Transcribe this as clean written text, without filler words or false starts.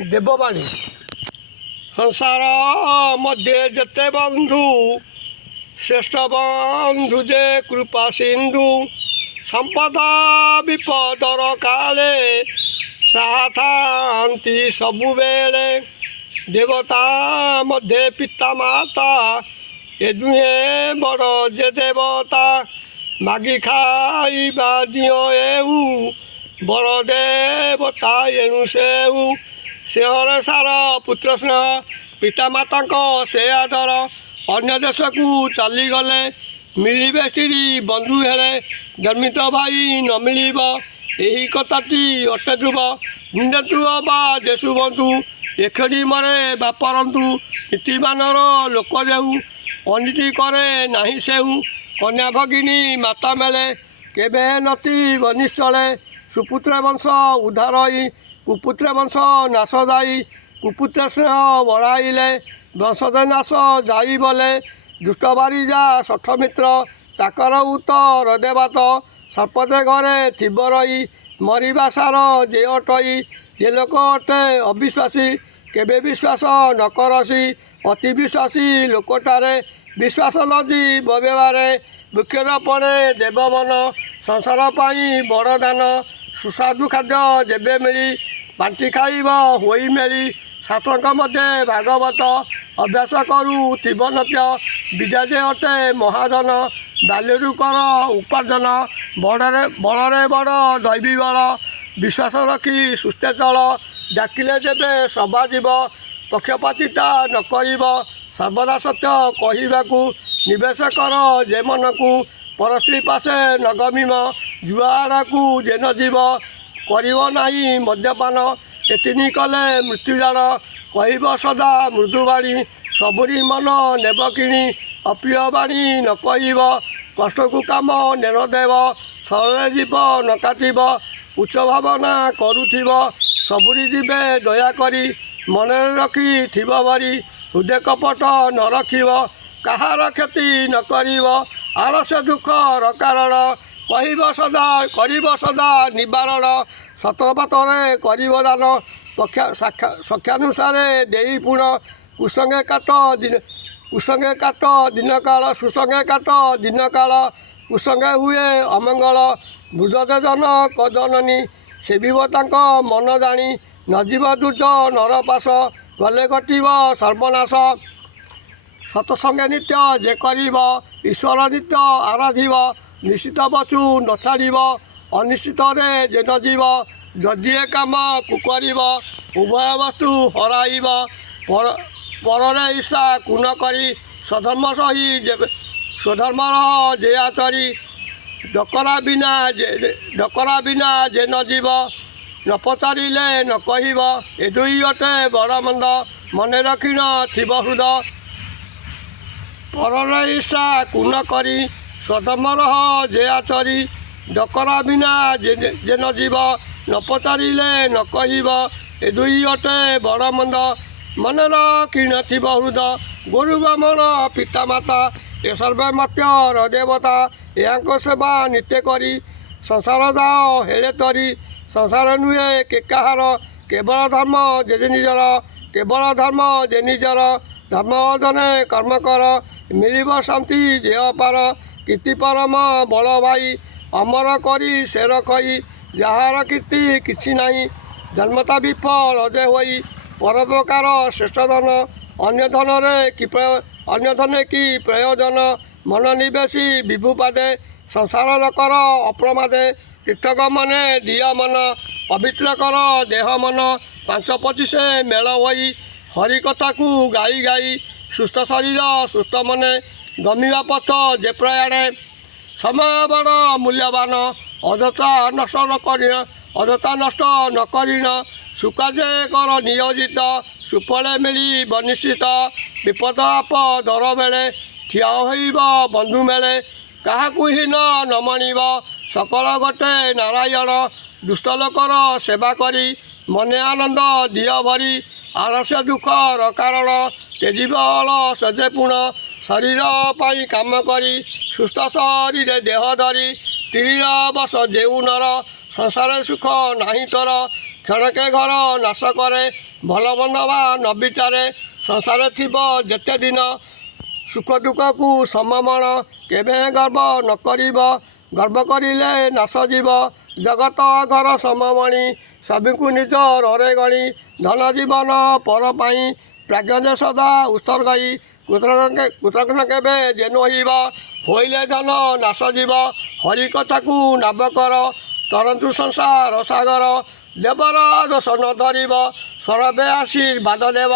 देववाणी संसार मध्य जते बंधु श्रेष्ठ बंधु जे कृपा सिंधु संपदा विपदर काले साथांती सबु बेले देवता मध्य पिता माता ए दुहे बड़ जे देवता मागी खाइबा दियो एऊ बड़ देवता एणु सेऊ सेहर सार पुत्र स्नेह पिता माता से आदर अन्य देश को चलीगले मिले स्त्री बंधु हेले जन्मित भाई न मिल यही कथाटी अटे ध्रुव निंदु बा जेसु बंधु एखड़ी मरे बापरंतु नीतिमानर लोक जेहू अनिति करे नाही सेहू कन्या भगिनी माता मेले केबे नति बनिश्चले सुपुत्र वंश उद्धार कुपुत्र वंश नाश जाई कुपुत्र स्नेह बढ़ाइले वंशज नाश जाई बोले दुष्ट बारिजा सठ मित्र चाकर उत्तर देवात सर्पदे घरे थिब रही मरिबा सार जे अटई जे लोक अटे अविश्वासी केबे विश्वास न करसी अति विश्वासी लोकटारे विश्वास लजी बबेबारे वृक्षर पड़े देव मन संसार पाई बड़ दान सुस्वादु खाद्य जेबे मिली बांटी खाइब होई मेली शास्त्रक मध्य भागवत अभ्यास करू थिब नृत्य विद्या जे अटे महाजन बाल्यरू कर उपार्जन बड़े बड़े बड़ दैवी बल विश्वास रखी सुस्थे चल डाकिले जेबे सभा जीव पक्षपातिता न करिब सर्वदा सत्य कहवाकू निवेश कर जे मन को परस्त्री पासे न गमिम जुआड़ा को जे न जीव करिब नाही मद्यपान एतिनी कले मृत्युजान कहब सदा मृदुबाणी सबुरी मन नेब किणी अप्रिय बाणी न कहब कष्ट को काम नेन देव सरले जीव न काटिब उच्च भावना करुथिब सबुरी जीवे दया करी मन रखी थिब भरी हृदय कपट न रखिब कहार क्षति न करिब आलस्य दुखर कारण कहब सदा निवारण सतपातरे करिब दान सख्यानुसारे देई पुण कुसंगे काट दिन काल सुसंगे काट दिन काल कुसंगे हुए अमंगल बुझते जनक जननी सेविब तांक मन जानी नजीब दुर्ज नरपाश गले कटिब सर्वनाश सतसंगे नित्य जे करिब ईश्वर नित्य आराधिब निश्चित बचु न छाड़िब अनिश्चित जे न जीव जदिए काम कुकरिब उभय वस्तु हराइब पर ईर्षा कुन करी स्वधर्म सही स्वधर्मर जे आचरी डकरा बिना जे न जीव न पचारिले न कहब ए दुई अटे बड़ मंद मने रखिन थिब हृदय पर ईर्षा कुन करी स्वधर्मर जे आचरी डकरा बिना जे न जीव न पचारिले न कहब ए दुई अटे बड़ मंद मन रखिन थिब हृदय गुरु ब्राह्मण पिता माता ए सर्वे मत्यर देवता यांको सेवा नित्य करी संसार जाओ हेले तरी संसार नुहे के कहार केवल धर्म जे निजर केवल धर्म जे निजर धर्म अर्जने कर्म कर मिलिब शांति जे अपार कीर्ति परम बल भाई अमर करी से रखई जार कीर्ति किछि नाही जन्मता विफल जे होई परोपकार श्रेष्ठ धन अन्य धन की प्रयोजन मन निवेशी विभुपादे संसार लोकर अप्रमादे तीर्थक मने दिय मन पवित्र कर देह मन 5-25 मेल होई हरि कथा को गाई गाई सुस्थ शरीर सुस्थ मने गमिबा पथ जे प्रयाणे समय बड़ मूल्यवान अजता नष्ट न करिन सुकाजे कर नियोजित सुफले मिली बनिश्चित विपद आपदर बेले ठिया होइब बंधु मेले क्या न मणिब सकल गोटे नारायण दुष्ट लोकर सेवा करी मने आनंद दिय भरी आलस्य दुखर कारण तेजीब सजे पुण शरीर पाई काम करी सुस्थ शरीर देह धरी 30 वर्ष जेऊ नर संसार सुख नाही तोर କ୍ଷଣକେ ଘର ନାଶ କରେ ଭଲ ମନ୍ଦ ବା ନବିଚାରେ ସଂସାରରେ ଥିବ ଯେତେ ଦିନ ସୁଖ ଦୁଃଖକୁ ସମମଣ କେବେ ଗର୍ବ ନ କରିବ ଗର୍ବ କରିଲେ ନାଶ ଯିବ ଜଗତ ଘର ସମମଣି ସଭିଙ୍କୁ ନିଜ ରରେ ଗଣି ଧନ ଜୀବନ ପର ପାଇଁ ପ୍ରାଜ୍ଞ ସଦା ଉତ୍ସର୍ଗୀ କୃତଜ୍ଞ କେବେ ଯେ ନହିବ ହୋଇଲେ ଧନ ନାଶ ଯିବ ହରି କଥାକୁ ନାବ କର ତରନ୍ତୁ ସଂସାର ସାଗର ଦେବର ଦୋଷ ନ ଧରିବ ସରବେ ଆଶୀର୍ବାଦ ଦେବ।